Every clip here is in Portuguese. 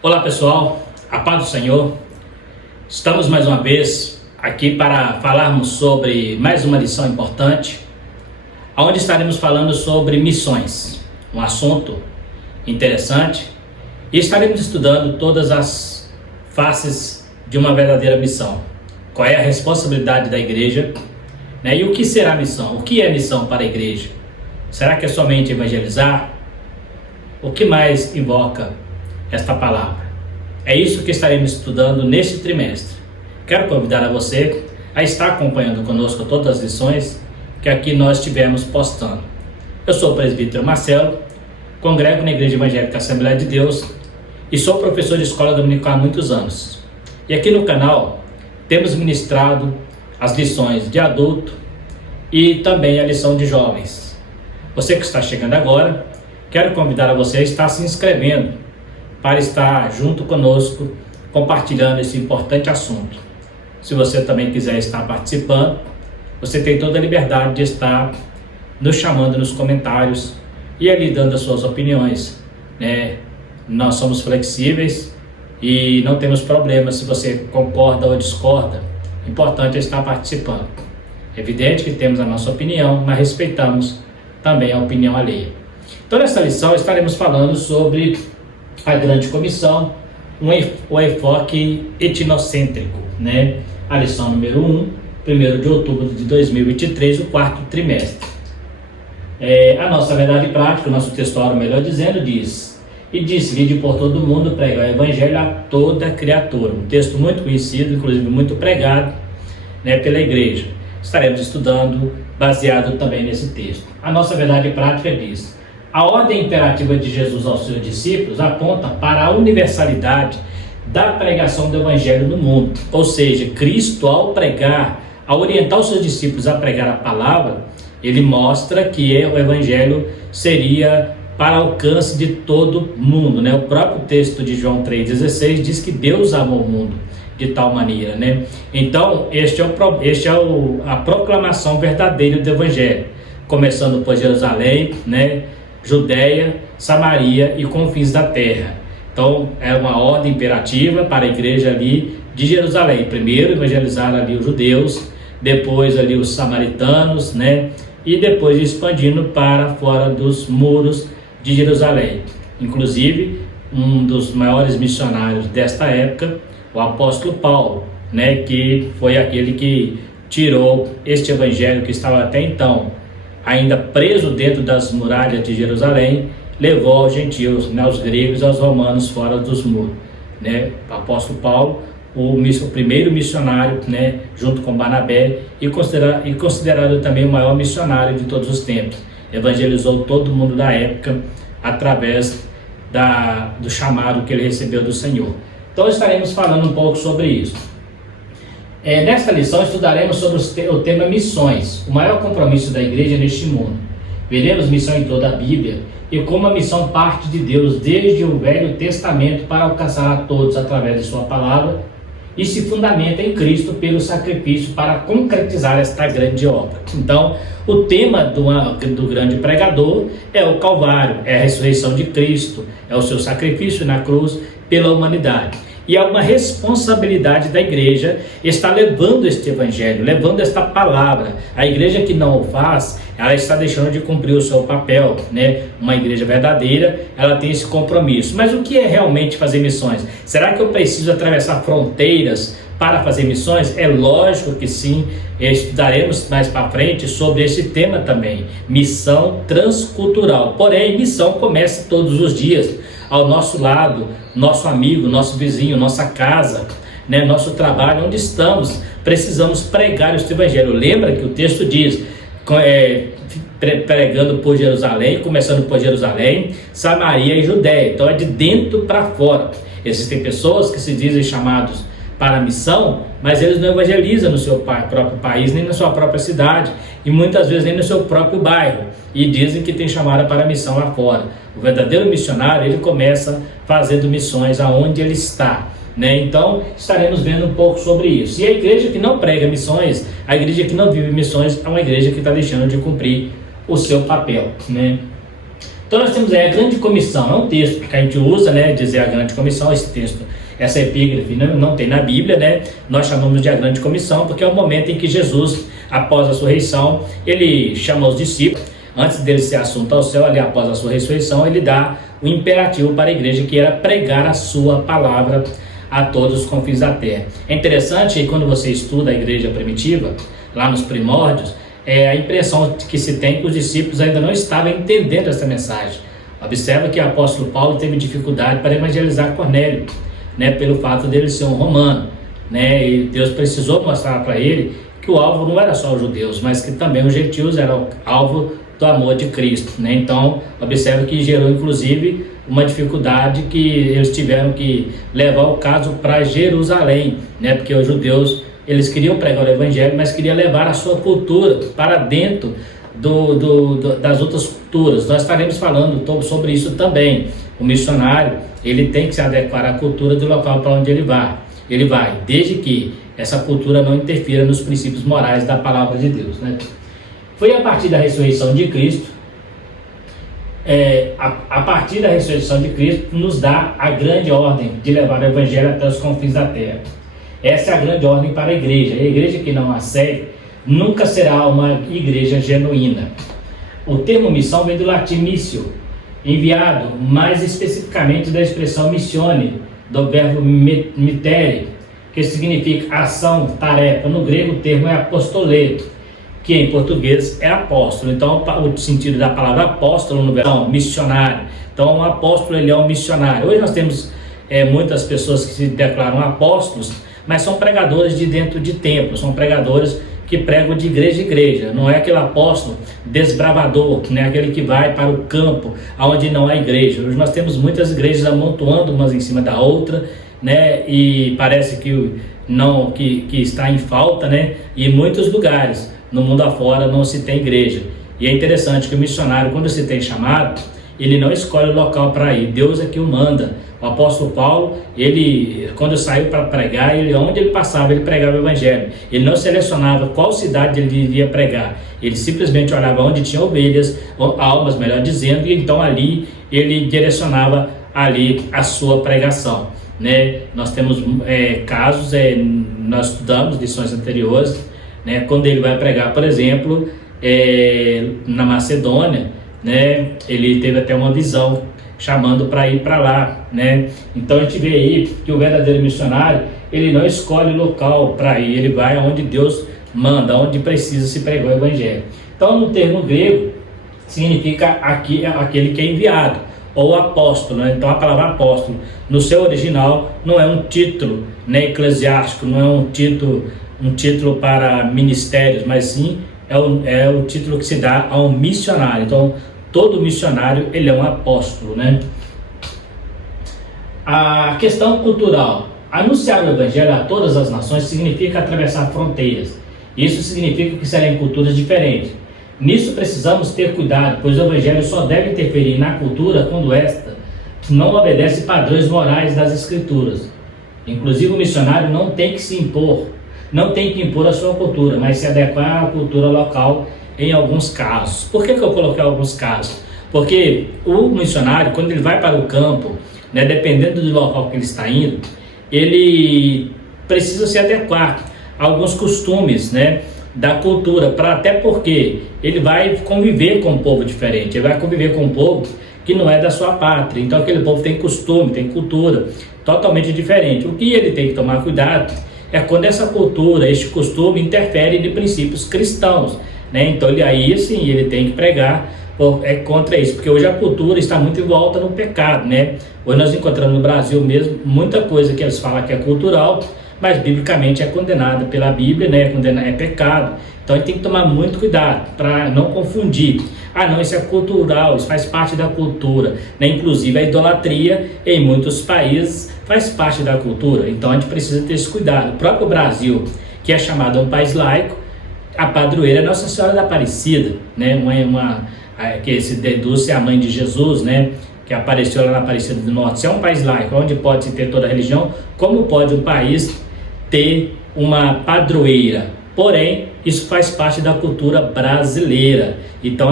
Olá pessoal, a paz do Senhor. Estamos mais uma vez aqui para falarmos sobre mais uma lição importante, onde estaremos falando sobre missões, um assunto interessante, e estaremos estudando todas as faces de uma verdadeira missão. Qual é a responsabilidade da igreja, e o que será missão? O que é missão para a igreja? Será que é somente evangelizar? O que mais invoca esta palavra? É isso que estaremos estudando neste trimestre. Quero convidar a você a estar acompanhando conosco todas as lições que aqui nós estivemos postando. Eu sou o presbítero Marcelo, congrego na Igreja Evangélica Assembleia de Deus e sou professor de escola dominical há muitos anos. E aqui no canal temos ministrado as lições de adulto e também a lição de jovens. Você que está chegando agora, quero convidar a você a estar se inscrevendo para estar junto conosco, compartilhando esse importante assunto. Se você também quiser estar participando, você tem toda a liberdade de estar nos chamando nos comentários e ali dando as suas opiniões, Nós somos flexíveis e não temos problema se você concorda ou discorda. O importante é estar participando. É evidente que temos a nossa opinião, mas respeitamos também a opinião alheia. Então, nessa lição estaremos falando sobre a grande comissão, o enfoque etnocêntrico, A lição número 1 de outubro de 2023, o quarto trimestre. A nossa verdade prática, o nosso textuário, melhor dizendo, diz: e disse, vinde por todo mundo pregar o evangelho a toda criatura. Um texto muito conhecido, inclusive muito pregado, pela igreja. Estaremos estudando baseado também nesse texto. A nossa verdade prática diz: a ordem imperativa de Jesus aos seus discípulos aponta para a universalidade da pregação do evangelho no mundo. Ou seja, Cristo, ao pregar, ao orientar os seus discípulos a pregar a palavra, ele mostra que o evangelho seria para alcance de todo mundo, O próprio texto de João 3,16 diz que Deus amou o mundo de tal maneira, Então, este é a proclamação verdadeira do evangelho, começando por Jerusalém, Judeia, Samaria e confins da terra. Então, é uma ordem imperativa para a igreja ali de Jerusalém. Primeiro evangelizar ali os judeus, depois ali os samaritanos, E depois expandindo para fora dos muros de Jerusalém. Inclusive, um dos maiores missionários desta época, o apóstolo Paulo, que foi aquele que tirou este evangelho que estava até então ainda preso dentro das muralhas de Jerusalém, levou aos gentios, aos gregos, aos romanos fora dos muros. O apóstolo Paulo, o primeiro missionário, junto com Barnabé, e considerado também o maior missionário de todos os tempos. Evangelizou todo mundo da época através do chamado que ele recebeu do Senhor. Então estaremos falando um pouco sobre isso. Nesta lição estudaremos sobre o tema missões, o maior compromisso da igreja neste mundo. Veremos missão em toda a Bíblia e como a missão parte de Deus desde o Velho Testamento para alcançar a todos através de sua palavra e se fundamenta em Cristo pelo sacrifício para concretizar esta grande obra. Então, o tema do grande pregador é o Calvário, é a ressurreição de Cristo, é o seu sacrifício na cruz pela humanidade. E é uma responsabilidade da igreja estar levando este evangelho, levando esta palavra. A igreja que não o faz, ela está deixando de cumprir o seu papel, Uma igreja verdadeira, ela tem esse compromisso. Mas o que é realmente fazer missões? Será que eu preciso atravessar fronteiras para fazer missões? É lógico que sim. Estudaremos mais para frente sobre esse tema também. Missão transcultural. Porém, missão começa todos os dias. Ao nosso lado, nosso amigo, nosso vizinho, nossa casa, nosso trabalho, onde estamos, precisamos pregar este evangelho. Lembra que o texto diz, pregando por Jerusalém, começando por Jerusalém, Samaria e Judeia. Então é de dentro para fora. Existem pessoas que se dizem chamados para a missão, mas eles não evangelizam no seu próprio país, nem na sua própria cidade, e muitas vezes nem no seu próprio bairro, e dizem que tem chamada para a missão lá fora. O verdadeiro missionário, ele começa fazendo missões aonde ele está, Então, estaremos vendo um pouco sobre isso. E a igreja que não prega missões, a igreja que não vive missões, é uma igreja que está deixando de cumprir o seu papel, Então nós temos aí a grande comissão, é um texto que a gente usa, né, dizer a grande comissão, esse texto, essa epígrafe não tem na Bíblia, né, nós chamamos de a grande comissão, porque é o momento em que Jesus, após a ressurreição, ele chama os discípulos, antes dele ser assunto ao céu, ali após a sua ressurreição, ele dá o imperativo para a igreja, que era pregar a sua palavra a todos os confins da terra. É interessante, quando você estuda a igreja primitiva, lá nos primórdios, a impressão que se tem que os discípulos ainda não estavam entendendo essa mensagem. Observa que o apóstolo Paulo teve dificuldade para evangelizar Cornélio, né, pelo fato dele ser um romano, né, e Deus precisou mostrar para ele que o alvo não era só os judeus, mas que também os gentios eram alvo do amor de Cristo, né? Então, observa que gerou inclusive uma dificuldade que eles tiveram que levar o caso para Jerusalém, né? Porque os judeus, eles queriam pregar o evangelho, mas queriam levar a sua cultura para dentro das outras culturas. Nós estaremos falando sobre isso também. O missionário, ele tem que se adequar à cultura do local para onde ele vai, desde que essa cultura não interfira nos princípios morais da palavra de Deus, né? Foi a partir da ressurreição de Cristo, a partir da ressurreição de Cristo, nos dá a grande ordem de levar o evangelho até os confins da terra. Essa é a grande ordem para a igreja. A igreja que não a segue nunca será uma igreja genuína. O termo missão vem do latim missio, enviado, mais especificamente da expressão missione, do verbo mittere, que significa ação, tarefa. No grego o termo é apostoleto, que em português é apóstolo. Então o sentido da palavra apóstolo no verbo missionário. Então o apóstolo, ele é um missionário. Hoje nós temos muitas pessoas que se declaram apóstolos, mas são pregadores de dentro de templo, são pregadores que pregam de igreja em igreja. Não é aquele apóstolo desbravador, né? Aquele que vai para o campo onde não há igreja. Hoje nós temos muitas igrejas amontoando umas em cima da outra, né? E parece que está em falta, né? E em muitos lugares no mundo afora não se tem igreja. E é interessante que o missionário, quando se tem chamado, ele não escolhe o local para ir, Deus é que o manda. O apóstolo Paulo, ele, quando saiu para pregar, onde ele passava, ele pregava o evangelho. Ele não selecionava qual cidade ele iria pregar, ele simplesmente olhava onde tinha ovelhas, almas, melhor dizendo, e então ali ele direcionava ali a sua pregação, né? Nós temos casos, nós estudamos lições anteriores, né? Quando ele vai pregar, por exemplo, na Macedônia, né? Ele teve até uma visão chamando para ir para lá, né? Então a gente vê aí que o verdadeiro missionário, ele não escolhe o local para ir, ele vai aonde Deus manda, onde precisa se pregar o evangelho. Então no termo grego significa aquele que é enviado, ou apóstolo, né? Então a palavra apóstolo no seu original não é um título, né, eclesiástico, não é um título para ministérios, mas sim é o título que se dá a um missionário. Então todo missionário, ele é um apóstolo, né? A questão cultural. Anunciar o evangelho a todas as nações significa atravessar fronteiras. Isso significa que serão culturas diferentes. Nisso precisamos ter cuidado, pois o evangelho só deve interferir na cultura quando esta não obedece padrões morais das escrituras. Inclusive o missionário não tem que se impor, não tem que impor a sua cultura, mas se adequar à cultura local em alguns casos. Por que eu coloquei alguns casos? Porque o missionário, quando ele vai para o campo, né, dependendo do local que ele está indo, ele precisa se adequar a alguns costumes, né, da cultura, até porque ele vai conviver com um povo diferente, ele vai conviver com um povo que não é da sua pátria. Então aquele povo tem costume, tem cultura totalmente diferente. O que ele tem que tomar cuidado é quando essa cultura, este costume interfere em princípios cristãos, né? Então ele tem que pregar contra isso, porque hoje a cultura está muito em volta no pecado, né? Hoje nós encontramos no Brasil mesmo muita coisa que eles falam que é cultural, mas biblicamente é condenada pela Bíblia, né? É pecado. Então a gente tem que tomar muito cuidado para não confundir. Não, isso é cultural, isso faz parte da cultura, né? Inclusive a idolatria em muitos países faz parte da cultura. Então a gente precisa ter esse cuidado. O próprio Brasil, que é chamado um país laico, a padroeira é Nossa Senhora da Aparecida, né? Que se deduz ser a mãe de Jesus, né? Que apareceu lá na Aparecida do Norte. Se é um país laico, onde pode ter toda a religião, como pode um país ter uma padroeira? Porém, isso faz parte da cultura brasileira. Então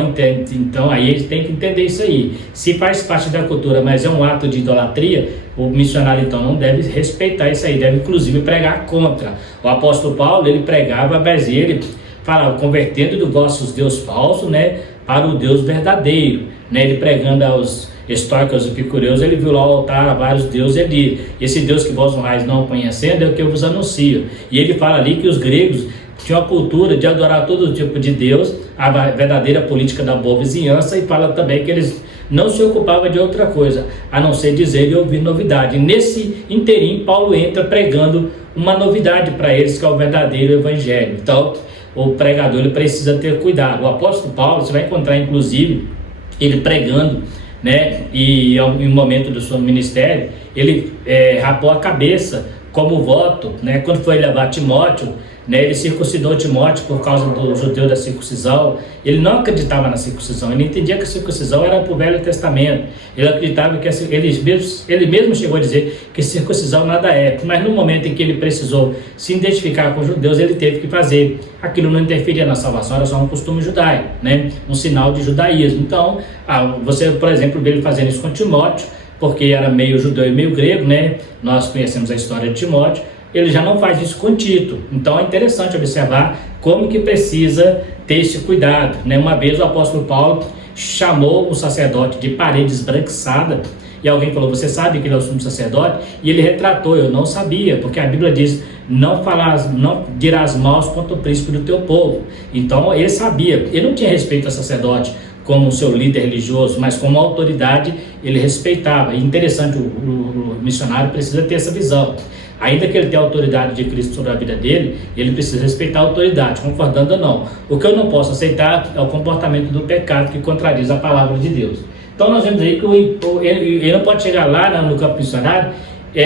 aí a gente tem que entender isso aí. Se faz parte da cultura, mas é um ato de idolatria, o missionário então não deve respeitar isso aí, deve inclusive pregar contra. O apóstolo Paulo, ele pregava, mas ele falava, convertendo dos vossos deuses falsos, né, para o Deus verdadeiro, né? Ele pregando aos estoicos e epicureus, ele viu lá o altar a vários deuses, ele esse Deus que vós honrais não conhecendo é o que eu vos anuncio. E ele fala ali que os gregos tinham a cultura de adorar todo tipo de Deus, a verdadeira política da boa vizinhança, e fala também que eles não se ocupavam de outra coisa, a não ser dizer e ouvir novidade. E nesse interim, Paulo entra pregando uma novidade para eles, que é o verdadeiro evangelho. Então, o pregador ele precisa ter cuidado. O apóstolo Paulo, você vai encontrar inclusive ele pregando, né, e em um momento do seu ministério, ele rapou a cabeça como voto, né, quando foi levar Timóteo, né, ele circuncidou Timóteo por causa do judeu da circuncisão. Ele não acreditava na circuncisão, ele entendia que a circuncisão era para o Velho Testamento. Ele acreditava que ele mesmo chegou a dizer que circuncisão nada é, mas no momento em que ele precisou se identificar com os judeus, ele teve que fazer. Aquilo não interferia na salvação, era só um costume judaico, né, um sinal de judaísmo. Então, você, por exemplo, vê ele fazendo isso com Timóteo, porque era meio judeu e meio grego, né? Nós conhecemos a história de Timóteo. Ele já não faz isso com Tito. Então é interessante observar como que precisa ter esse cuidado, né? Uma vez o apóstolo Paulo chamou um sacerdote de parede esbranquiçada, e alguém falou, você sabe que ele é o sumo sacerdote? E ele retratou, eu não sabia, porque a Bíblia diz, não dirás maus contra o príncipe do teu povo. Então ele sabia, ele não tinha respeito ao sacerdote como seu líder religioso, mas como autoridade ele respeitava. E interessante, o missionário precisa ter essa visão. Ainda que ele tenha a autoridade de Cristo sobre a vida dele, ele precisa respeitar a autoridade, concordando ou não. O que eu não posso aceitar é o comportamento do pecado que contradiz a palavra de Deus. Então nós vemos aí que ele não pode chegar lá no campo missionário,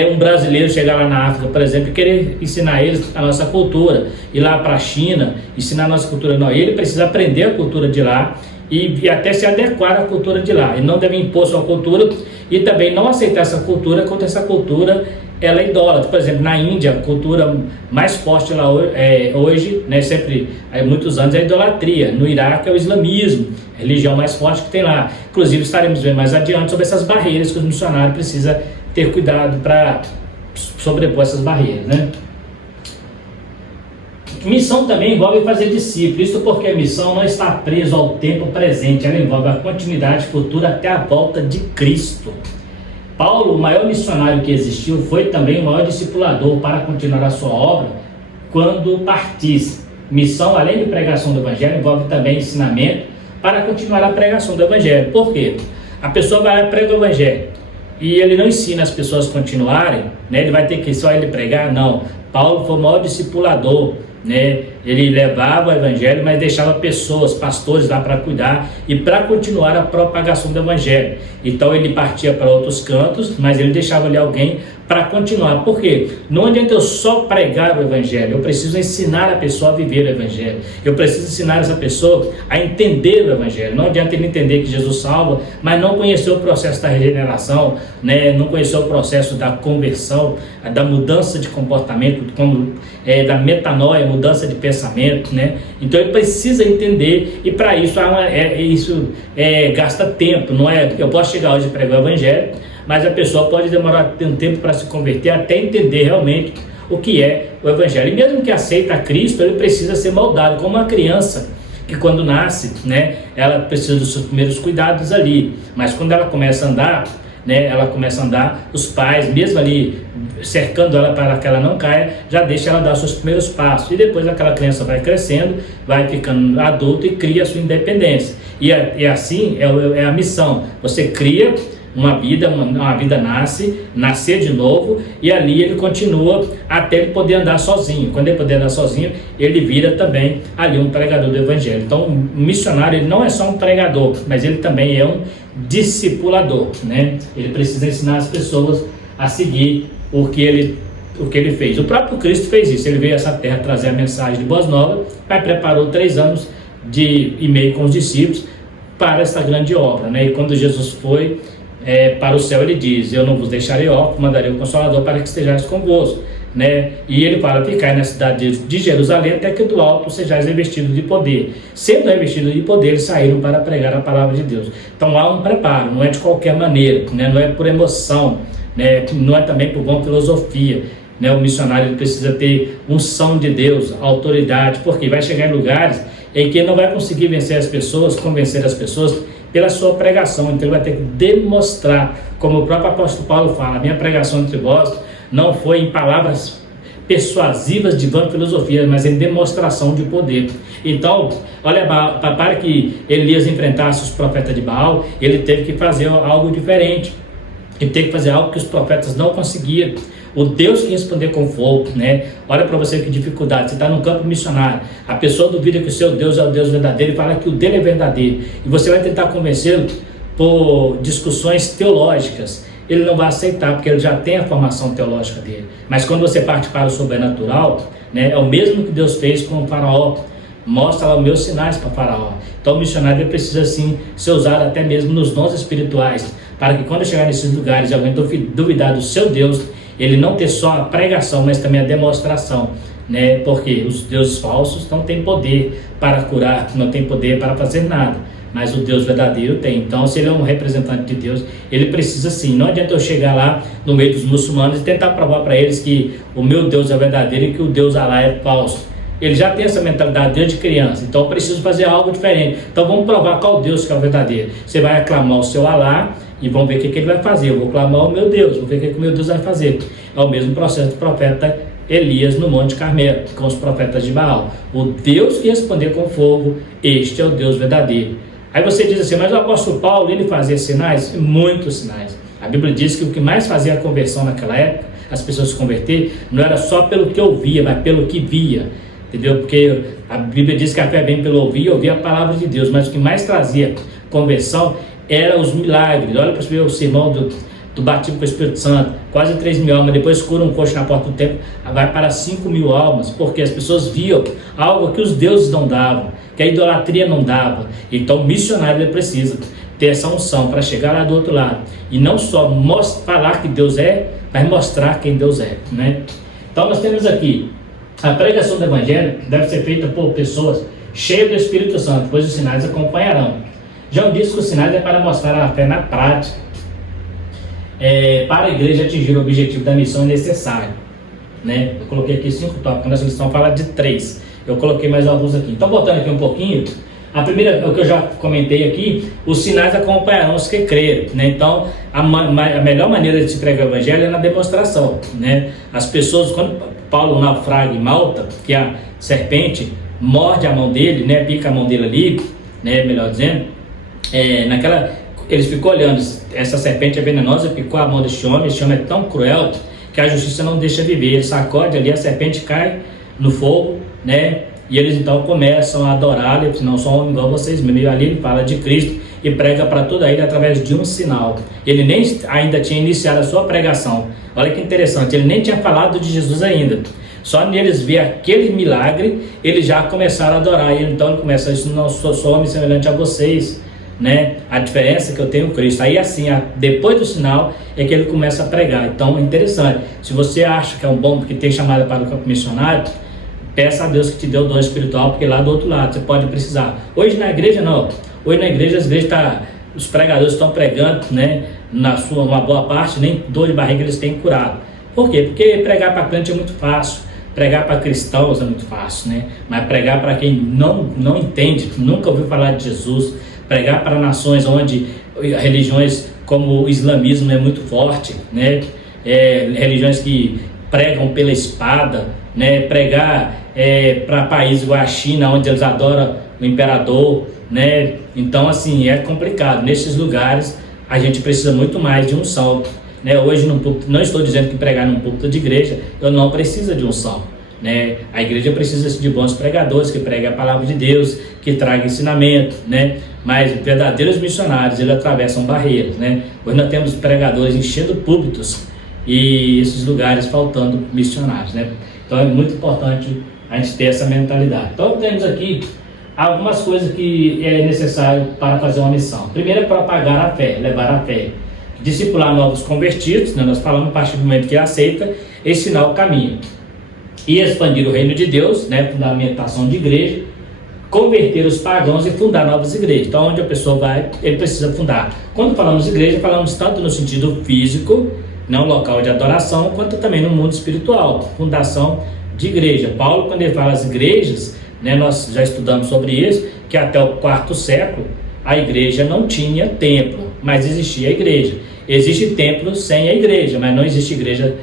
um brasileiro chegar lá na África, por exemplo, e querer ensinar eles a nossa cultura, ir lá para a China, ensinar a nossa cultura. Não, ele precisa aprender a cultura de lá e até se adequar à cultura de lá. Ele não deve impor sua cultura e também não aceitar essa cultura quando essa cultura ela é idólatra. Por exemplo, na Índia, a cultura mais forte lá hoje, né, sempre há muitos anos, é a idolatria. No Iraque é o islamismo, a religião mais forte que tem lá. Inclusive estaremos vendo mais adiante sobre essas barreiras que o missionário precisa ter cuidado para sobrepor essas barreiras, né? Missão também envolve fazer discípulos, isso porque a missão não está presa ao tempo presente, ela envolve a continuidade futura até a volta de Cristo. Paulo, o maior missionário que existiu, foi também o maior discipulador para continuar a sua obra quando partisse. Missão, além de pregação do Evangelho, envolve também ensinamento para continuar a pregação do Evangelho. Por quê? A pessoa vai lá e prega o Evangelho e ele não ensina as pessoas a continuarem, né? Ele vai ter que só ele pregar? Não. Paulo foi o maior discipulador, né? Ele levava o Evangelho, mas deixava pessoas, pastores lá para cuidar e para continuar a propagação do Evangelho. Então ele partia para outros cantos, mas ele deixava ali alguém para continuar. Por quê? Não adianta eu só pregar o Evangelho, eu preciso ensinar a pessoa a viver o Evangelho. Eu preciso ensinar essa pessoa a entender o Evangelho. Não adianta ele entender que Jesus salva, mas não conhecer o processo da regeneração, né? Não conhecer o processo da conversão, da mudança de comportamento, da metanoia, mudança de pensamento, né? Então ele precisa entender, e para isso gasta tempo. Não é? Eu posso chegar hoje e pregar o Evangelho, mas a pessoa pode demorar um tempo para se converter até entender realmente o que é o Evangelho. E mesmo que aceita a Cristo, ele precisa ser moldado como uma criança que quando nasce, né, ela precisa dos seus primeiros cuidados ali, mas quando ela começa a andar, né, os pais, mesmo ali cercando ela para que ela não caia, já deixa ela dar os seus primeiros passos, e depois aquela criança vai crescendo, vai ficando adulta e cria a sua independência. E assim é a missão. Você cria uma vida nascer de novo, e ali ele continua até ele poder andar sozinho. Quando ele poder andar sozinho, ele vira também ali um pregador do Evangelho. Então o missionário, ele não é só um pregador, mas ele também é um discipulador, né? Ele precisa ensinar as pessoas a seguir o que ele fez. O próprio Cristo fez isso. Ele veio a essa terra trazer a mensagem de boas novas, mas preparou 3 anos e meio com os discípulos para esta grande obra, né? E quando Jesus foi para o céu, ele diz: eu não vos deixarei órfãos, mandarei o Consolador para que estejais convosco. né? E ele fala: ficai na cidade de Jerusalém até que do alto sejais revestidos de poder. Sendo revestidos de poder, eles saíram para pregar a palavra de Deus. Então há um preparo, não é de qualquer maneira, né? Não é por emoção, né? Não é também por boa filosofia, né? O missionário ele precisa ter unção de Deus, autoridade, porque vai chegar em lugares em que ele não vai conseguir vencer as pessoas, convencer as pessoas pela sua pregação. Então ele vai ter que demonstrar, como o próprio apóstolo Paulo fala: a minha pregação entre vós não foi em palavras persuasivas de vã filosofia, mas em demonstração de poder. Então, olha, para que Elias enfrentasse os profetas de Baal, ele teve que fazer algo diferente. Ele teve que fazer algo que os profetas não conseguiam. O Deus que responder com fogo, né? Olha para você que dificuldade. Você está no campo missionário, a pessoa duvida que o seu Deus é o Deus verdadeiro e fala que o dele é verdadeiro, e você vai tentar convencê-lo por discussões teológicas. Ele não vai aceitar, porque ele já tem a formação teológica dele. Mas quando você parte para o sobrenatural, né, é o mesmo que Deus fez com o faraó. Mostra lá os meus sinais para o faraó. Então o missionário ele precisa sim ser usado até mesmo nos dons espirituais, para que quando chegar nesses lugares e alguém duvidar do seu Deus, ele não ter só a pregação, mas também a demonstração, né? Porque os deuses falsos não têm poder para curar, não têm poder para fazer nada, mas o Deus verdadeiro tem. Então, se ele é um representante de Deus, ele precisa sim. Não adianta eu chegar lá no meio dos muçulmanos e tentar provar para eles que o meu Deus é verdadeiro e que o Deus Alá é falso. Ele já tem essa mentalidade desde criança, então eu preciso fazer algo diferente. Então vamos provar qual Deus que é o verdadeiro. Você vai aclamar o seu Alá e vamos ver o que ele vai fazer. Eu vou clamar o meu Deus, vou ver o que o meu Deus vai fazer. É o mesmo processo do profeta Elias no Monte Carmelo, com os profetas de Baal. O Deus que responder com fogo, este é o Deus verdadeiro. Aí você diz assim: mas o apóstolo Paulo, ele fazia sinais? Muitos sinais. A Bíblia diz que o que mais fazia a conversão naquela época, as pessoas se converter, não era só pelo que ouvia, mas pelo que via. Entendeu? Porque a Bíblia diz que a fé vem pelo ouvir e ouvir a palavra de Deus, mas o que mais trazia conversão eram os milagres. Olha para você ver o sermão do batismo com o Espírito Santo: quase 3.000 almas, depois cura um coxo na porta do templo, vai para 5.000 almas, porque as pessoas viam algo que os deuses não davam, que a idolatria não dava. Então o missionário ele precisa ter essa unção para chegar lá do outro lado, e não só falar que Deus é, mas mostrar quem Deus é, né? Então nós temos aqui: a pregação do Evangelho deve ser feita por pessoas cheias do Espírito Santo, pois os sinais acompanharão. Já disse que os sinais é para mostrar a fé na prática. Para a igreja atingir o objetivo da missão é necessário, né? Eu coloquei aqui 5 tópicos, nessa lição fala de 3. Eu coloquei mais alguns aqui. Então, voltando aqui um pouquinho, a primeira, o que eu já comentei aqui: os sinais acompanharão os que crerem, né? Então, a melhor maneira de se pregar o Evangelho é na demonstração, né? As pessoas, quando Paulo naufraga em Malta, que a serpente morde a mão dele, né? Pica a mão dele ali, né? Melhor dizendo, eles ficam olhando, essa serpente é venenosa, picou a mão deste homem, esse homem é tão cruel que a justiça não deixa viver. Ele sacode ali, a serpente cai no fogo, né? E eles então começam a adorá-lo, porque não são homens igual vocês mesmo. E ali ele fala de Cristo e prega para toda a ilha através de um sinal. Ele nem ainda tinha iniciado a sua pregação. Olha que interessante, ele nem tinha falado de Jesus ainda. Só neles ver aquele milagre, eles já começaram a adorar. E então ele começa: isso não sou homem semelhante a vocês, né? A diferença é que eu tenho Cristo. Aí assim, depois do sinal é que ele começa a pregar. Então é interessante. Se você acha que é um bom porque tem chamada para o campo missionário, peça a Deus que te dê o dom espiritual, porque lá do outro lado você pode precisar. Hoje na igreja não. Hoje na igreja as igrejas os pregadores estão pregando, né? Uma boa parte, nem dor de barriga eles têm curado. Por quê? Porque pregar para crente é muito fácil. Pregar para cristãos é muito fácil, né? Mas pregar para quem não entende, nunca ouviu falar de Jesus, pregar para nações onde religiões como o islamismo é muito forte, né? Religiões que pregam pela espada, né? Pregar para países igual a China, onde eles adoram o imperador, né? Então assim, é complicado. Nesses lugares a gente precisa muito mais de unção, né? Hoje não estou dizendo que pregar num púlpito de igreja eu não precisa de unção, né? A igreja precisa de bons pregadores que preguem a palavra de Deus, que tragam ensinamento, né? Mas verdadeiros missionários, eles atravessam barreiras, né? Hoje nós temos pregadores enchendo púlpitos e esses lugares faltando missionários, né? Então é muito importante a gente ter essa mentalidade. Então temos aqui algumas coisas que é necessário para fazer uma missão. Primeiro é propagar a fé, levar a fé. discipular novos convertidos, né? Nós falamos a partir do momento que aceita, ensinar o caminho. E expandir o reino de Deus, né? Fundamentação de igreja, converter os pagãos e fundar novas igrejas. Então, onde a pessoa vai, ele precisa fundar. Quando falamos igreja, falamos tanto no sentido físico, não local de adoração, quanto também no mundo espiritual, fundação de igreja. Paulo, quando ele fala as igrejas, né, nós já estudamos sobre isso, que até o IV século a igreja não tinha templo, mas existia a igreja. Existe templo sem a igreja, mas não existe igreja,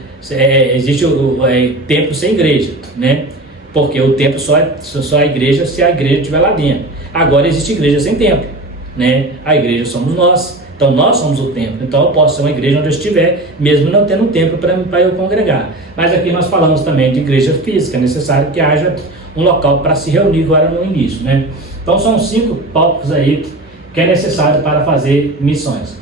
existe templo sem igreja, né? Porque o templo só é a igreja se a igreja estiver lá dentro. Agora existe igreja sem templo, né? A igreja somos nós, então nós somos o templo. Então eu posso ser uma igreja onde eu estiver, mesmo não tendo um templo para eu congregar. Mas aqui nós falamos também de igreja física, é necessário que haja um local para se reunir agora no início, né? Então são 5 tópicos aí que é necessário para fazer missões.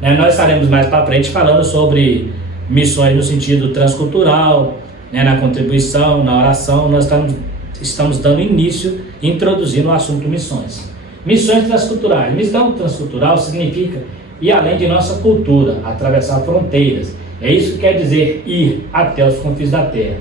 Nós estaremos mais para frente falando sobre missões no sentido transcultural, né, na contribuição, na oração. Nós estamos dando início, introduzindo o assunto missões. Missões transculturais. Missão transcultural significa ir além de nossa cultura, atravessar fronteiras. É isso que quer dizer ir até os confins da terra.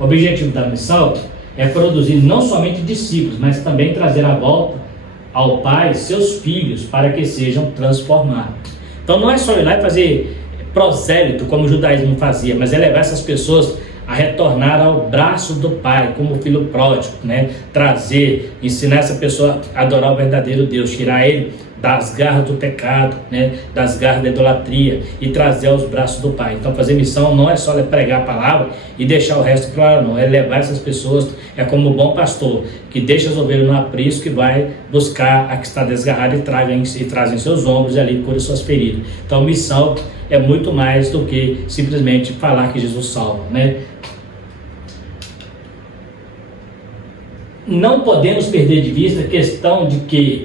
O objetivo da missão é produzir não somente discípulos, mas também trazer à volta ao Pai seus filhos para que sejam transformados. Então não é só ir lá e fazer prosélito, como o judaísmo fazia, mas é levar essas pessoas a retornar ao braço do Pai, como o filho pródigo, né? Trazer, ensinar essa pessoa a adorar o verdadeiro Deus, tirar ele das garras do pecado, né? Das garras da idolatria e trazer aos braços do Pai. Então fazer missão não é só pregar a palavra e deixar o resto claro, não. É levar essas pessoas, é como o bom pastor, que deixa as ovelhas no aprisco, que vai buscar a que está desgarrada e traz em seus ombros e ali cura suas feridas. Então missão é muito mais do que simplesmente falar que Jesus salva, né? Não podemos perder de vista a questão de que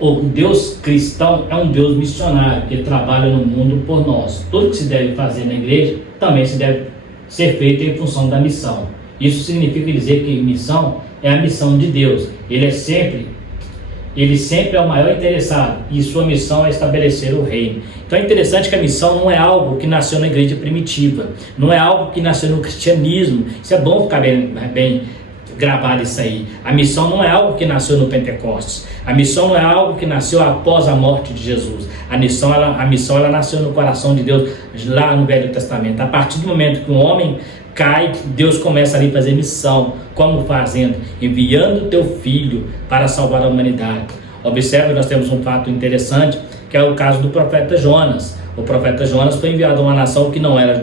o Deus cristão é um Deus missionário, que trabalha no mundo por nós. Tudo que se deve fazer na igreja também se deve ser feito em função da missão. Isso significa dizer que missão é a missão de Deus. Ele sempre é o maior interessado e sua missão é estabelecer o reino. Então é interessante que a missão não é algo que nasceu na igreja primitiva, não é algo que nasceu no cristianismo. Isso é bom ficar bem gravado isso aí. A missão não é algo que nasceu no Pentecostes. A missão não é algo que nasceu após a morte de Jesus. A missão ela nasceu no coração de Deus lá no Velho Testamento. A partir do momento que um homem cai, Deus começa ali a fazer missão. Como fazendo? Enviando o teu filho para salvar a humanidade. Observe, nós temos um fato interessante, que é o caso do profeta Jonas. O profeta Jonas foi enviado a uma nação que não era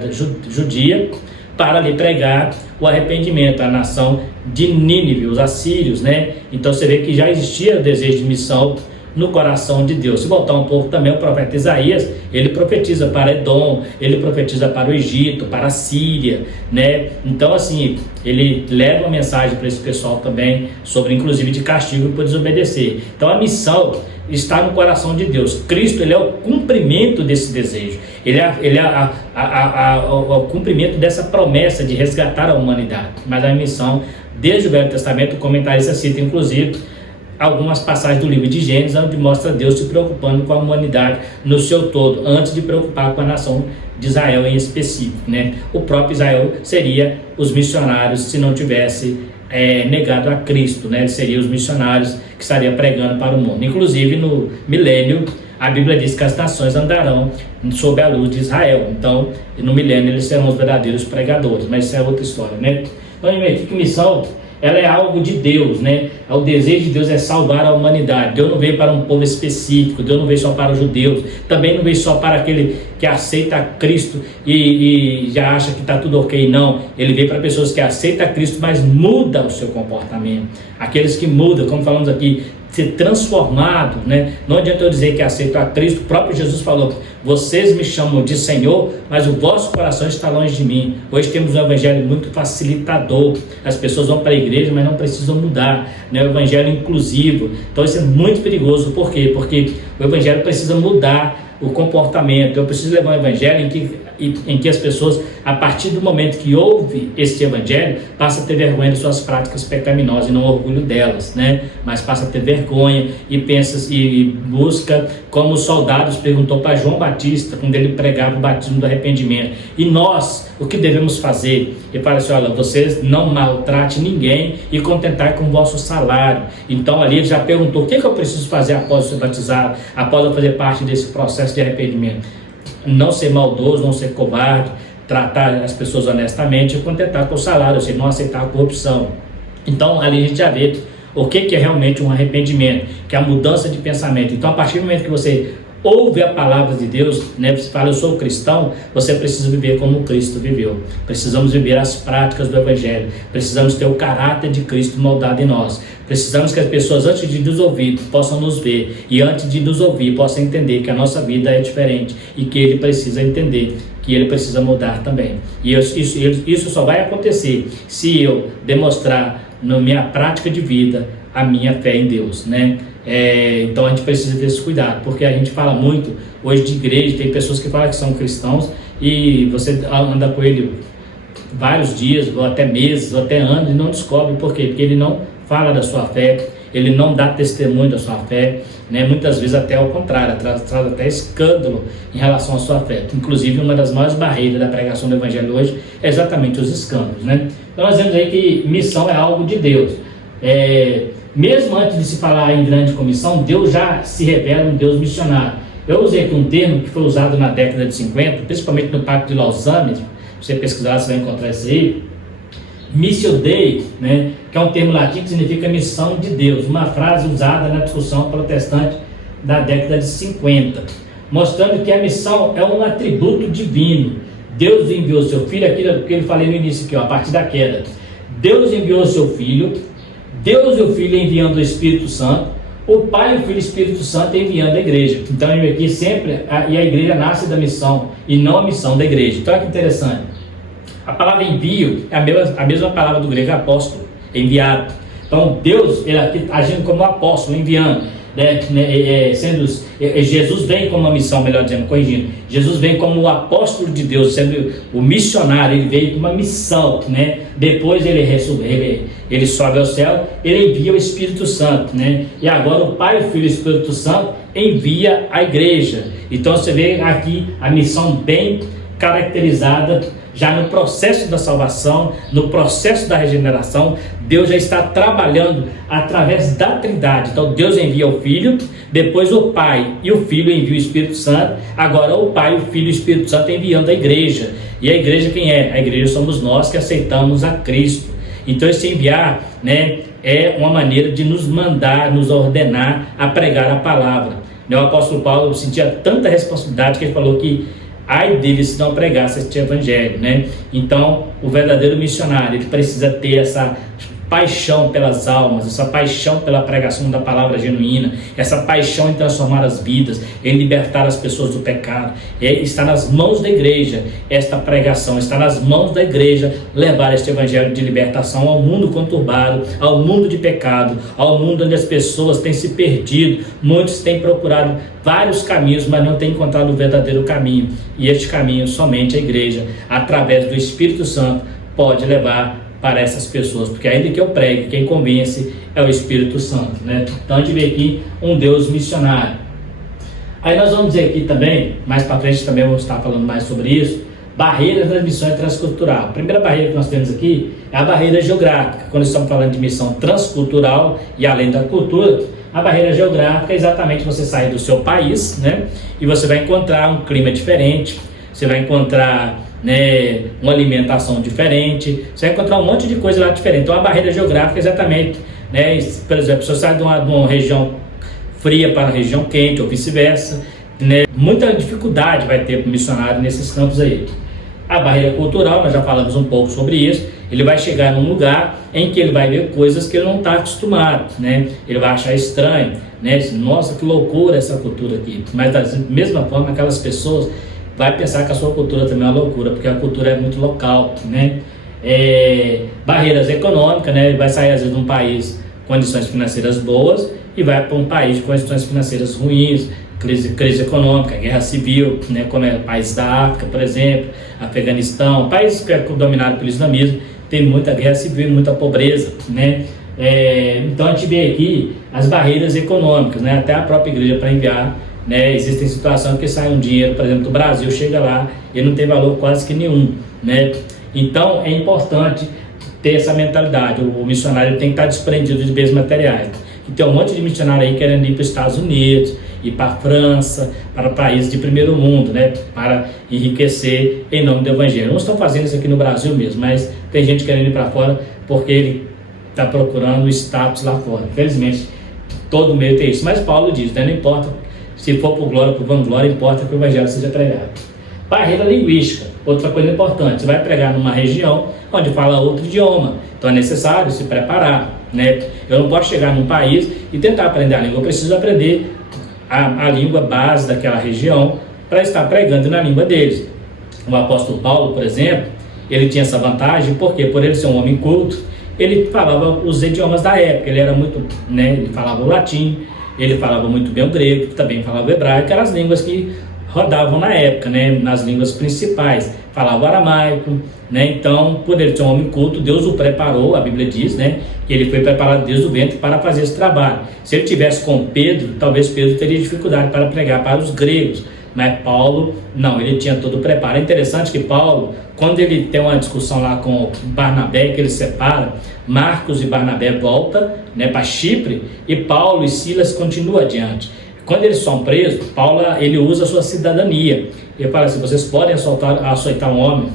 judia, para lhe pregar o arrependimento, a nação de Nínive, os assírios, né? Então você vê que já existia o desejo de missão no coração de Deus. Se voltar um pouco também, o profeta Isaías, ele profetiza para Edom, ele profetiza para o Egito, para a Síria, né? Então assim, ele leva uma mensagem para esse pessoal também, sobre inclusive de castigo por desobedecer. Então a missão está no coração de Deus. Cristo, ele é o cumprimento desse desejo. Ele é o cumprimento dessa promessa de resgatar a humanidade. Mas a missão, desde o Velho Testamento, o comentarista cita inclusive algumas passagens do livro de Gênesis, onde mostra Deus se preocupando com a humanidade no seu todo, antes de preocupar com a nação de Israel em específico, né? O próprio Israel seria os missionários se não tivesse negado a Cristo, né? Seriam os missionários que estariam pregando para o mundo. Inclusive no milênio, a Bíblia diz que as nações andarão sob a luz de Israel. Então, no milênio eles serão os verdadeiros pregadores, mas isso é outra história, né? Então, que missão, ela é algo de Deus, né? O desejo de Deus é salvar a humanidade. Deus não veio para um povo específico, Deus não veio só para os judeus, também não veio só para aquele que aceita Cristo e já acha que está tudo ok, não. Ele veio para pessoas que aceitam Cristo, mas mudam o seu comportamento. Aqueles que mudam, como falamos aqui, ser transformado, né? Não adianta eu dizer que aceito a Cristo. O próprio Jesus falou: vocês me chamam de Senhor, mas o vosso coração está longe de mim. Hoje temos um evangelho muito facilitador. As pessoas vão para a igreja, mas não precisam mudar, né? O evangelho inclusivo. Então isso é muito perigoso. Por quê? Porque o evangelho precisa mudar o comportamento. Eu preciso levar um evangelho em que em que as pessoas, a partir do momento que ouve este evangelho, passa a ter vergonha de suas práticas pecaminosas e não orgulho delas, né? Mas passa a ter vergonha e pensa e busca, como os soldados perguntou para João Batista quando ele pregava o batismo do arrependimento. E nós, o que devemos fazer? Ele fala assim: olha, vocês não maltrate ninguém e contentar com o vosso salário. Então ali ele já perguntou: o que eu preciso fazer após ser batizado, após eu fazer parte desse processo de arrependimento? Não ser maldoso, não ser covarde, tratar as pessoas honestamente e contentar com o salário, ou seja, não aceitar a corrupção. Então ali a gente já vê o que é realmente um arrependimento, que é a mudança de pensamento. Então, a partir do momento que você ouve a palavra de Deus, né, você fala: eu sou cristão, você precisa viver como Cristo viveu. Precisamos viver as práticas do evangelho, precisamos ter o caráter de Cristo moldado em nós. Precisamos que as pessoas, antes de nos ouvir, possam nos ver, e antes de nos ouvir, possam entender que a nossa vida é diferente e que ele precisa entender que ele precisa mudar também. E isso só vai acontecer se eu demonstrar na minha prática de vida a minha fé em Deus, né? Então a gente precisa ter esse cuidado, porque a gente fala muito hoje de igreja, tem pessoas que falam que são cristãos e você anda com ele vários dias, ou até meses, ou até anos, e não descobre. Por quê? Porque ele não fala da sua fé, ele não dá testemunho da sua fé, né? Muitas vezes até ao contrário, traz até escândalo em relação à sua fé. Inclusive, uma das maiores barreiras da pregação do evangelho hoje é exatamente os escândalos, né? Então nós vemos aí que missão é algo de Deus. Mesmo antes de se falar em grande comissão, Deus já se revela um Deus missionário. Eu usei aqui um termo que foi usado na década de 50, principalmente no Pacto de Lausanne. Se você pesquisar, você vai encontrar isso aí. Missio Dei, né, que é um termo latim que significa missão de Deus, uma frase usada na discussão protestante da década de 50, mostrando que a missão é um atributo divino. Deus enviou seu filho, aquilo que eu falei no início aqui, ó, a partir da queda. Deus enviou seu filho, Deus e o Filho enviando o Espírito Santo, o Pai, o Filho e o Espírito Santo enviando a igreja. Então aqui sempre, e a igreja nasce da missão e não a missão da igreja. Então olha que interessante. A palavra envio é a mesma palavra do grego apóstolo, enviado. Então Deus, ele aqui agindo como apóstolo, enviando, né, Jesus vem como uma missão, melhor dizendo, corrigindo. Jesus vem como o apóstolo de Deus, sendo o missionário, ele veio com uma missão, né? Depois ele sobe ao céu, ele envia o Espírito Santo, né? E agora o Pai, o Filho e o Espírito Santo envia a igreja. Então você vê aqui a missão bem caracterizada já no processo da salvação, no processo da regeneração. Deus já está trabalhando através da Trindade. Então Deus envia o Filho, depois o Pai e o Filho enviam o Espírito Santo, agora o Pai, o Filho e o Espírito Santo enviando a igreja. E a igreja quem é? A igreja somos nós que aceitamos a Cristo. Então esse enviar, né, é uma maneira de nos mandar, nos ordenar a pregar a palavra. O apóstolo Paulo sentia tanta responsabilidade que ele falou que ai dele se não pregasse este evangelho, né? Então o verdadeiro missionário, ele precisa ter essa paixão pelas almas, essa paixão pela pregação da palavra genuína, essa paixão em transformar as vidas, em libertar as pessoas do pecado. Está nas mãos da igreja esta pregação, está nas mãos da igreja levar este evangelho de libertação ao mundo conturbado, ao mundo de pecado, ao mundo onde as pessoas têm se perdido. Muitos têm procurado vários caminhos, mas não têm encontrado o verdadeiro caminho, e este caminho somente a igreja, através do Espírito Santo, pode levar para essas pessoas, porque ainda que eu pregue, quem convence é o Espírito Santo, né? Então a gente vê aqui um Deus missionário. Aí nós vamos ver aqui também, mais para frente também vamos estar falando mais sobre isso, barreiras das missões transcultural. A primeira barreira que nós temos aqui é a barreira geográfica. Quando estamos falando de missão transcultural e além da cultura, a barreira geográfica é exatamente você sair do seu país, né? E você vai encontrar um clima diferente, você vai encontrar, né, uma alimentação diferente, você vai encontrar um monte de coisa lá diferente. Então a barreira geográfica é exatamente, né, por exemplo, se você sai de uma região fria para uma região quente ou vice-versa, né, muita dificuldade vai ter para o missionário nesses campos aí. A barreira cultural, nós já falamos um pouco sobre isso. Ele vai chegar num lugar em que ele vai ver coisas que ele não está acostumado, né? Ele vai achar estranho, né? Nossa, que loucura essa cultura aqui. Mas da mesma forma, aquelas pessoas vai pensar que a sua cultura também é uma loucura, porque a cultura é muito local, né? Barreiras econômicas, né? Ele vai sair às vezes de um país com condições financeiras boas e vai para um país com condições financeiras ruins, crise econômica, guerra civil, né, como é países da África, por exemplo, Afeganistão, países que é dominado pelo islamismo, tem muita guerra civil, muita pobreza, né? Então a gente vê aqui as barreiras econômicas, né? Até a própria igreja para enviar, né? Existem situações que sai um dinheiro, por exemplo, do Brasil, chega lá e não tem valor quase que nenhum, né? Então é importante ter essa mentalidade. O missionário tem que estar desprendido de bens materiais. E tem um monte de missionário aí querendo ir para os Estados Unidos, ir para a França, para países de primeiro mundo, né? Para enriquecer em nome do Evangelho. Não estão fazendo isso aqui no Brasil mesmo, mas tem gente querendo ir para fora porque ele está procurando status lá fora. Infelizmente, todo meio tem isso. Mas Paulo diz, né? Não importa se for por glória ou por vanglória, importa que o Evangelho seja pregado. Barreira linguística, outra coisa importante. Você vai pregar numa região onde fala outro idioma, então é necessário se preparar, né? Eu não posso chegar num país e tentar aprender a língua, eu preciso aprender a língua base daquela região para estar pregando na língua deles. O apóstolo Paulo, por exemplo, ele tinha essa vantagem, porque por ele ser um homem culto, ele falava os idiomas da época, ele era muito, né, ele falava o latim, ele falava muito bem o grego, também falava o hebraico, eram as línguas que rodavam na época, né, nas línguas principais, falava o aramaico, né? Então, por ele ser um homem culto, Deus o preparou, a Bíblia diz, né, que ele foi preparado desde o ventre para fazer esse trabalho. Se ele tivesse com Pedro, talvez Pedro teria dificuldade para pregar para os gregos, mas Paulo, não, ele tinha todo o preparo. É interessante que Paulo, quando ele tem uma discussão lá com Barnabé, que ele separa, Marcos e Barnabé voltam, né, para Chipre, e Paulo e Silas continuam adiante. Quando eles são presos, Paulo ele usa a sua cidadania. Ele fala assim, vocês podem açoitar um homem,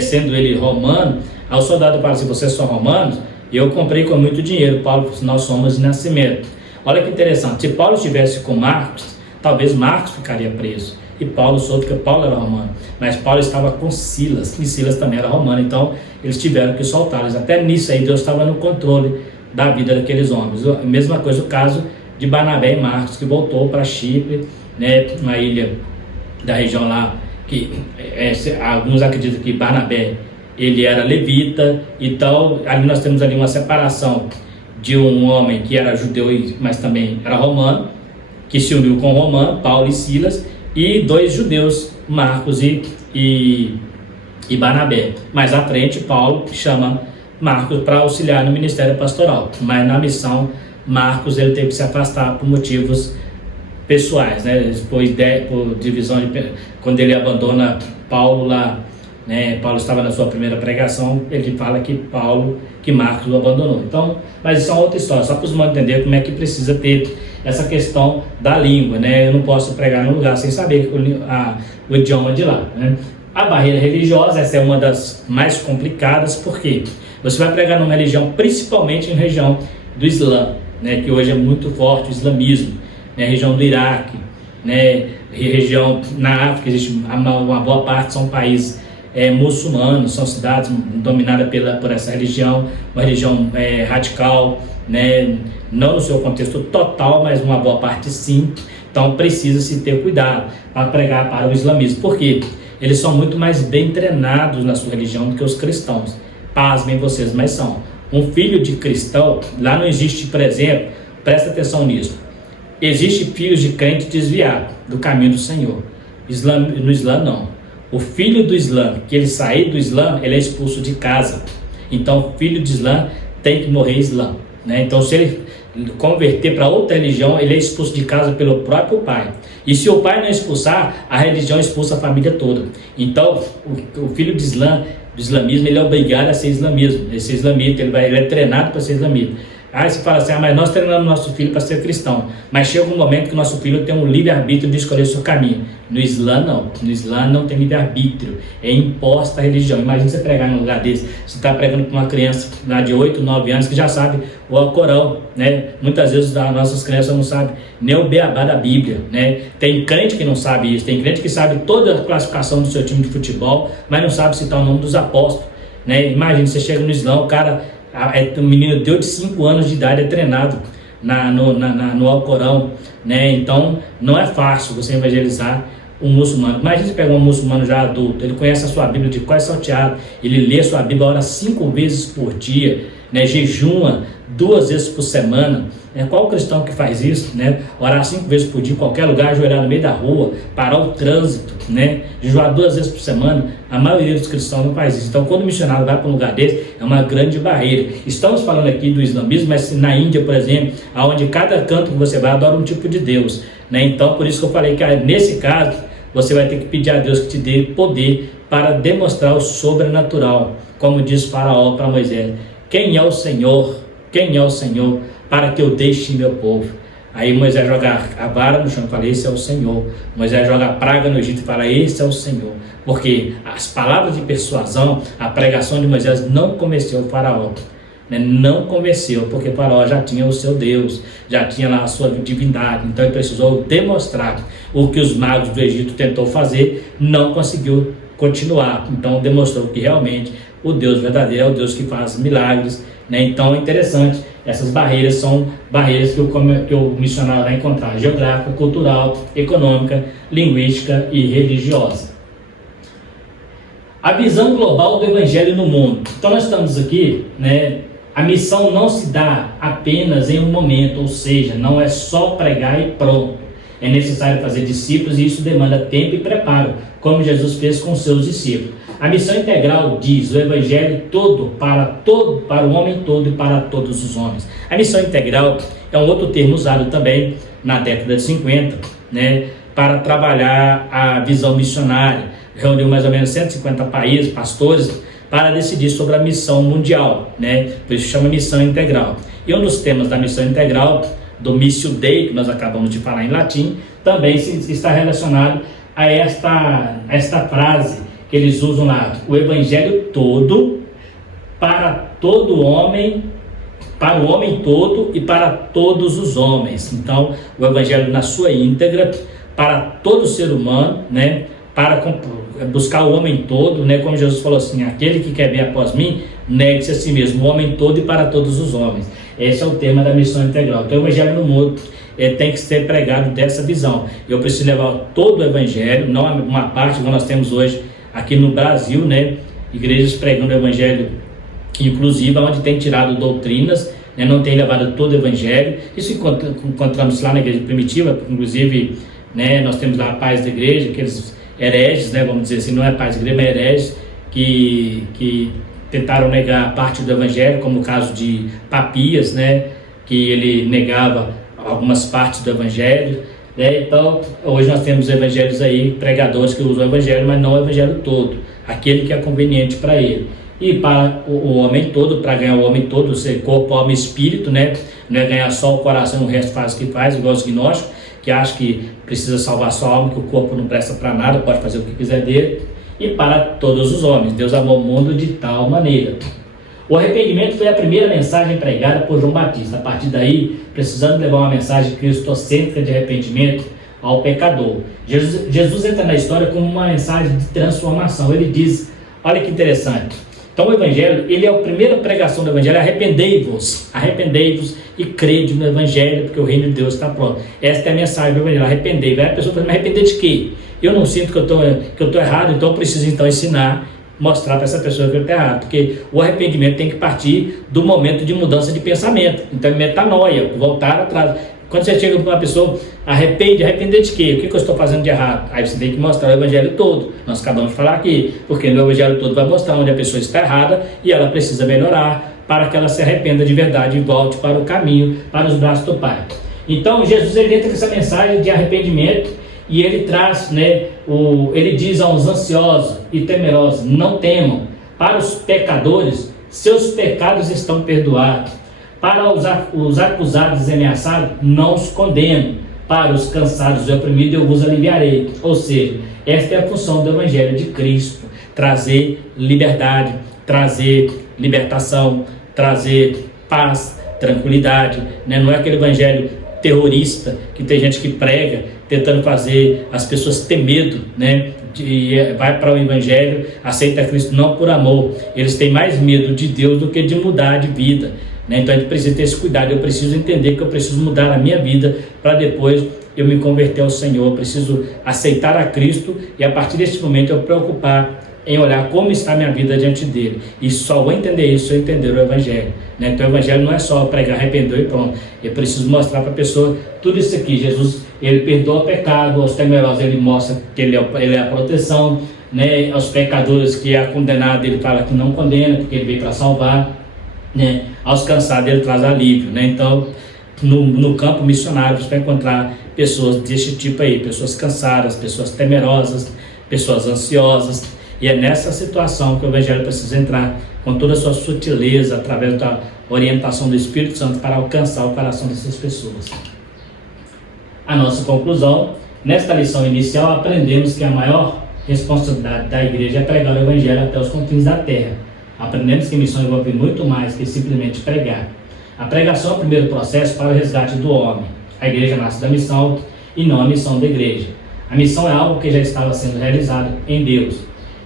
sendo ele romano. Aí o soldado fala assim, vocês são romanos? E eu comprei com muito dinheiro. Paulo falou assim, nós somos de nascimento. Olha que interessante, se Paulo estivesse com Marcos, talvez Marcos ficaria preso. E Paulo soube que Paulo era romano. Mas Paulo estava com Silas, e Silas também era romano. Então eles tiveram que soltá-los. Até nisso aí Deus estava no controle da vida daqueles homens. A mesma coisa o caso de Barnabé e Marcos, que voltou para Chipre, né, uma ilha da região lá, que alguns acreditam que Barnabé, ele era levita. Então ali nós temos ali uma separação de um homem que era judeu, mas também era romano, que se uniu com o romano, Paulo e Silas, e dois judeus, Marcos e Barnabé. Mais à frente, Paulo chama Marcos para auxiliar no ministério pastoral, mas na missão Marcos ele teve que se afastar por motivos pessoais, né? Por divisão quando ele abandona Paulo lá, né? Paulo estava na sua primeira pregação, ele fala que Marcos o abandonou. Então, mas isso é uma outra história, só para os irmãos entenderem como é que precisa ter essa questão da língua, né? Eu não posso pregar num lugar sem saber o idioma de lá, né? A barreira religiosa, essa é uma das mais complicadas, porque você vai pregar numa religião, principalmente em região do Islã, né, que hoje é muito forte o islamismo, né, região do Iraque, né, região na África, existe uma boa parte, são países muçulmanos, são cidades dominadas por essa religião, uma religião radical, né, não no seu contexto total, mas uma boa parte sim. Então precisa se ter cuidado para pregar para o islamismo, porque eles são muito mais bem treinados na sua religião do que os cristãos. Pasmem vocês, mas são. Um filho de cristão, lá não existe, por exemplo, presta atenção nisso, existe filhos de crente desviado do caminho do Senhor. No Islã não. O filho do Islã, que ele sair do Islã, ele é expulso de casa. Então o filho de Islã tem que morrer Islã, né? Então se ele converter para outra religião, ele é expulso de casa pelo próprio pai. E se o pai não expulsar, a religião expulsa a família toda. Então o filho de Islã, do islamismo, ele é obrigado a ser islamismo, esse islamita, ele é treinado para ser islamita. Aí você fala assim, mas nós treinamos nosso filho para ser cristão, mas chega um momento que nosso filho tem um livre-arbítrio de escolher o seu caminho. No Islã não, no Islã não tem livre-arbítrio, é imposta a religião. Imagina você pregar num lugar desse, você está pregando para uma criança lá de 8, 9 anos que já sabe o Alcorão, né? Muitas vezes as nossas crianças não sabem nem o beabá da Bíblia, né? Tem crente que não sabe isso, tem crente que sabe toda a classificação do seu time de futebol, mas não sabe citar o nome dos apóstolos, né? Imagina, você chega no Islã, o cara, um menino de 5 anos de idade, é treinado no Alcorão, né? Então não é fácil você evangelizar um muçulmano. Imagina você pegar um muçulmano já adulto, ele conhece a sua Bíblia de cor e salteado, ele lê a sua Bíblia ora 5 vezes por dia, né? Jejuma 2 vezes por semana. Qual cristão que faz isso, né? Orar 5 vezes por dia em qualquer lugar, ajoelhar no meio da rua, parar o trânsito, né? Jejuar 2 vezes por semana. A maioria dos cristãos não faz isso. Então, quando o missionário vai para um lugar desse, é uma grande barreira. Estamos falando aqui do islamismo, mas na Índia, por exemplo, onde cada canto que você vai adora um tipo de Deus, né? Então, por isso que eu falei que nesse caso, você vai ter que pedir a Deus que te dê poder para demonstrar o sobrenatural, como diz Faraó para Moisés: quem é o Senhor? Quem é o Senhor para que eu deixe meu povo? Aí Moisés joga a vara no chão e fala: esse é o Senhor. Moisés joga a praga no Egito e fala: esse é o Senhor. Porque as palavras de persuasão, a pregação de Moisés não convenceu o Faraó, né? Não convenceu, porque o Faraó já tinha o seu Deus, já tinha lá a sua divindade. Então ele precisou demonstrar o que os magos do Egito tentou fazer, não conseguiu continuar. Então demonstrou que realmente o Deus verdadeiro é o Deus que faz milagres, né? Então é interessante, essas barreiras são barreiras que o missionário vai encontrar: geográfica, cultural, econômica, linguística e religiosa. A visão global do evangelho no mundo. Então nós estamos aqui, né? A missão não se dá apenas em um momento, ou seja, não é só pregar e pronto. É necessário fazer discípulos e isso demanda tempo e preparo, como Jesus fez com seus discípulos. A missão integral diz o evangelho todo, para o homem todo e para todos os homens. A missão integral é um outro termo usado também na década de 50, né, para trabalhar a visão missionária. Reuniu mais ou menos 150 países, pastores, para decidir sobre a missão mundial, né? Por isso chama missão integral. E um dos temas da missão integral, do Missio Dei, que nós acabamos de falar em latim, também está relacionado a esta frase que eles usam lá: o evangelho todo, para todo homem, para o homem todo e para todos os homens. Então, o evangelho na sua íntegra, para todo ser humano, né? Para buscar o homem todo, né? Como Jesus falou assim: aquele que quer vir após mim, negue-se a si mesmo, o homem todo e para todos os homens. Esse é o tema da missão integral. Então o evangelho no mundo tem que ser pregado dessa visão. Eu preciso levar todo o evangelho, não uma parte, como nós temos hoje aqui no Brasil, né? Igrejas pregando o evangelho inclusive, onde tem tirado doutrinas, né? Não tem levado todo o evangelho. Isso encontramos lá na igreja primitiva, inclusive, né? Nós temos lá a paz da igreja, aqueles hereges, né, vamos dizer assim, não é paz de igreja, mas hereges que tentaram negar parte do evangelho, como o caso de Papias, né, que ele negava algumas partes do evangelho, né? Então hoje nós temos evangelhos aí, pregadores que usam o evangelho, mas não o evangelho todo, aquele que é conveniente para ele. E para o homem todo, para ganhar o homem todo, ser corpo, alma e espírito, né? Não é ganhar só o coração, o resto faz o que faz, igual os gnósticos, que acha que precisa salvar sua alma, que o corpo não presta para nada, pode fazer o que quiser dele. E para todos os homens, Deus amou o mundo de tal maneira. O arrependimento foi a primeira mensagem pregada por João Batista. A partir daí, precisamos levar uma mensagem cristocêntrica de arrependimento ao pecador. Jesus entra na história como uma mensagem de transformação. Ele diz, olha que interessante, então o evangelho, ele é a primeira pregação do evangelho: arrependei-vos e crede no evangelho, porque o reino de Deus está pronto. Esta é a mensagem do evangelho: arrependei-vos. Aí a pessoa fala: me arrepender de quê? Eu não sinto que eu estou errado, então eu preciso então ensinar, mostrar para essa pessoa que eu estou errado, porque o arrependimento tem que partir do momento de mudança de pensamento. Então é metanoia, voltar atrás. Quando você chega para uma pessoa: arrepender de quê? O que eu estou fazendo de errado? Aí você tem que mostrar o evangelho todo. Nós acabamos de falar aqui, porque no evangelho todo vai mostrar onde a pessoa está errada e ela precisa melhorar, para que ela se arrependa de verdade e volte para o caminho, para os braços do Pai. Então Jesus, ele entra com essa mensagem de arrependimento e ele traz, né, ele diz aos ansiosos e temerosos: não temam. Para os pecadores, seus pecados estão perdoados. Para os acusados e ameaçados, não os condeno. Para os cansados e oprimidos, eu vos aliviarei. Ou seja, esta é a função do evangelho de Cristo: trazer liberdade, trazer libertação, trazer paz, tranquilidade, né? Não é aquele evangelho terrorista que tem gente que prega tentando fazer as pessoas ter medo, né? Vai para o evangelho, aceita Cristo não por amor. Eles têm mais medo de Deus do que de mudar de vida, né? Então a gente precisa ter esse cuidado. Eu preciso entender que eu preciso mudar a minha vida para depois eu me converter ao Senhor. Eu preciso aceitar a Cristo e a partir desse momento eu preocupar em olhar como está a minha vida diante dele. E só vou entender isso se eu entender o Evangelho, né? Então o Evangelho não é só pregar, arrependeu e pronto. Eu preciso mostrar para a pessoa tudo isso aqui. Jesus, ele perdoa o pecado, aos temerosos ele mostra que ele é a proteção, né? Aos pecadores que é condenado, ele fala que não condena, porque ele veio para salvar, né? Aos cansados ele traz alívio, né? Então no campo missionário você vai encontrar pessoas desse tipo aí, pessoas cansadas, pessoas temerosas, pessoas ansiosas. E é nessa situação que o Evangelho precisa entrar com toda a sua sutileza, através da orientação do Espírito Santo, para alcançar o coração dessas pessoas. A nossa conclusão: nesta lição inicial aprendemos que a maior responsabilidade da igreja é pregar o Evangelho até os confins da terra. Aprendemos que missão envolve muito mais que simplesmente pregar. A pregação é o primeiro processo para o resgate do homem. A igreja nasce da missão e não a missão da igreja. A missão é algo que já estava sendo realizado em Deus.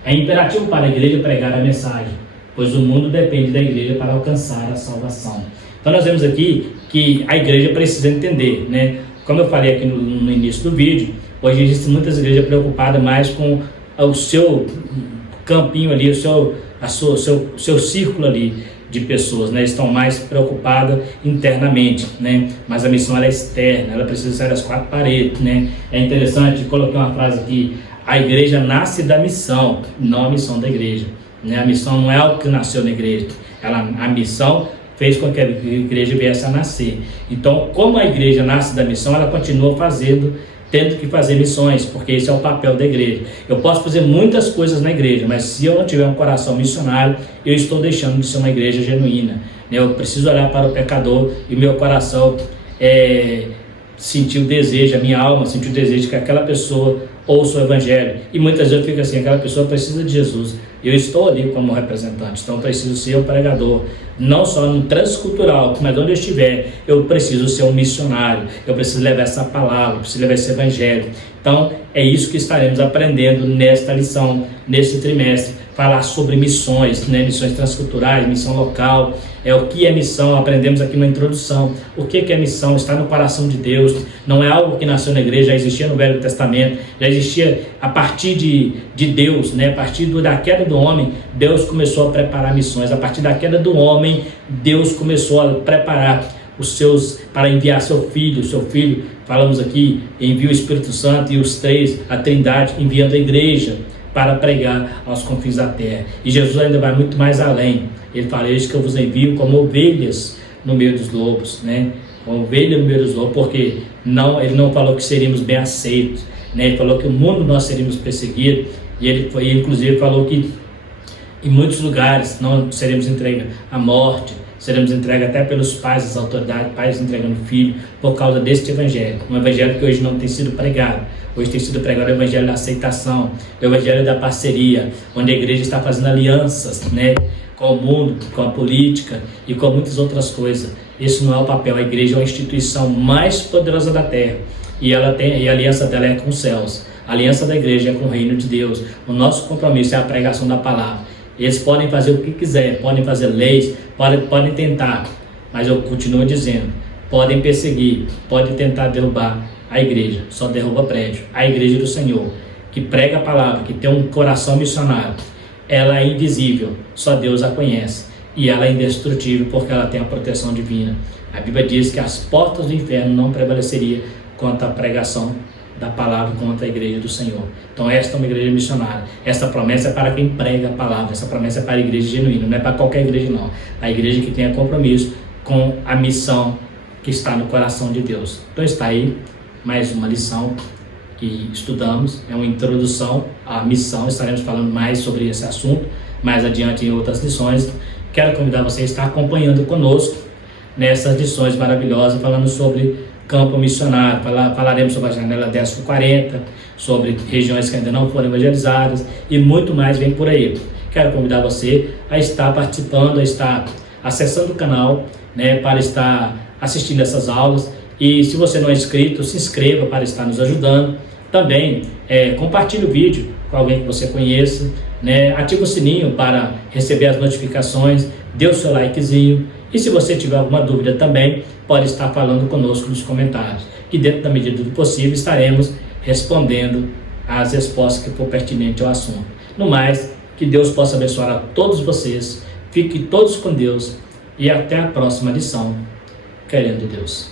É imperativo para a igreja pregar a mensagem, pois o mundo depende da igreja para alcançar a salvação. Então nós vemos aqui que a igreja precisa entender, né? Como eu falei aqui no início do vídeo, hoje existem muitas igrejas preocupadas mais com o seu campinho ali, o seu círculo ali de pessoas, né? Estão mais preocupadas internamente, né? Mas a missão ela é externa, ela precisa sair das quatro paredes, né? É interessante, coloquei uma frase aqui: a igreja nasce da missão, não a missão da igreja, né? A missão não é algo que nasceu na igreja, a missão fez com que a igreja viesse a nascer. Então, como a igreja nasce da missão, ela continua tendo que fazer missões, porque esse é o papel da igreja. Eu posso fazer muitas coisas na igreja, mas se eu não tiver um coração missionário, eu estou deixando de ser uma igreja genuína, né? Eu preciso olhar para o pecador e meu coração sentir o desejo, a minha alma sentir o desejo que aquela pessoa ouça o Evangelho. E muitas vezes eu fico assim: aquela pessoa precisa de Jesus, eu estou ali como representante, então eu preciso ser o pregador, não só no transcultural, mas onde eu estiver, eu preciso ser um missionário, eu preciso levar essa palavra, eu preciso levar esse Evangelho. Então é isso que estaremos aprendendo nesta lição, nesse trimestre: falar sobre missões, né? Missões transculturais, missão local. O que é missão? Aprendemos aqui na introdução. O que é missão? Está no coração de Deus. Não é algo que nasceu na igreja, já existia no Velho Testamento, já existia a partir de Deus, né? A partir da queda do homem, Deus começou a preparar missões. A partir da queda do homem, Deus começou a preparar para enviar seu filho. Falamos aqui, envia o Espírito Santo, e os três, a Trindade, enviando a igreja para pregar aos confins da terra. E Jesus ainda vai muito mais além. Ele fala: eis que eu vos envio como ovelhas no meio dos lobos, né? Como ovelha no meio dos lobos, porque ele não falou que seríamos bem aceitos, né? Ele falou que o mundo nós seríamos perseguidos, e ele inclusive falou que em muitos lugares não seremos entregues à morte, seremos entregues até pelos pais, as autoridades, pais entregando filho, por causa deste Evangelho. Um Evangelho que hoje não tem sido pregado. Hoje tem sido pregado o Evangelho da aceitação, o Evangelho da parceria, onde a igreja está fazendo alianças, né? Com o mundo, com a política e com muitas outras coisas. Esse não é o papel. A igreja é uma instituição mais poderosa da terra, e a aliança dela é com os céus. A aliança da igreja é com o reino de Deus. O nosso compromisso é a pregação da palavra. Eles podem fazer o que quiser, podem fazer leis, podem tentar, mas eu continuo dizendo: podem perseguir, podem tentar derrubar a igreja, só derruba prédio. A igreja do Senhor, que prega a palavra, que tem um coração missionário, ela é invisível, só Deus a conhece, e ela é indestrutível porque ela tem a proteção divina. A Bíblia diz que as portas do inferno não prevaleceriam contra a pregação da palavra, contra a igreja do Senhor. Então esta é uma igreja missionária. Essa promessa é para quem prega a palavra, essa promessa é para a igreja genuína, não é para qualquer igreja não. A igreja que tenha compromisso com a missão que está no coração de Deus. Então está aí mais uma lição que estudamos, é uma introdução à missão. Estaremos falando mais sobre esse assunto mais adiante em outras lições. Quero convidar você a estar acompanhando conosco nessas lições maravilhosas, falando sobre campo missionário. Falaremos sobre a janela 10/40, sobre regiões que ainda não foram evangelizadas, e muito mais vem por aí. Quero convidar você a estar participando, a estar acessando o canal, né, para estar assistindo essas aulas. E se você não é inscrito, se inscreva para estar nos ajudando. Também compartilhe o vídeo com alguém que você conheça, né? Ative o sininho para receber as notificações, dê o seu likezinho. E se você tiver alguma dúvida também, pode estar falando conosco nos comentários, que dentro da medida do possível estaremos respondendo as respostas que for pertinente ao assunto. No mais, Que Deus possa abençoar a todos vocês. Fiquem todos com Deus e até a próxima lição, querendo Deus.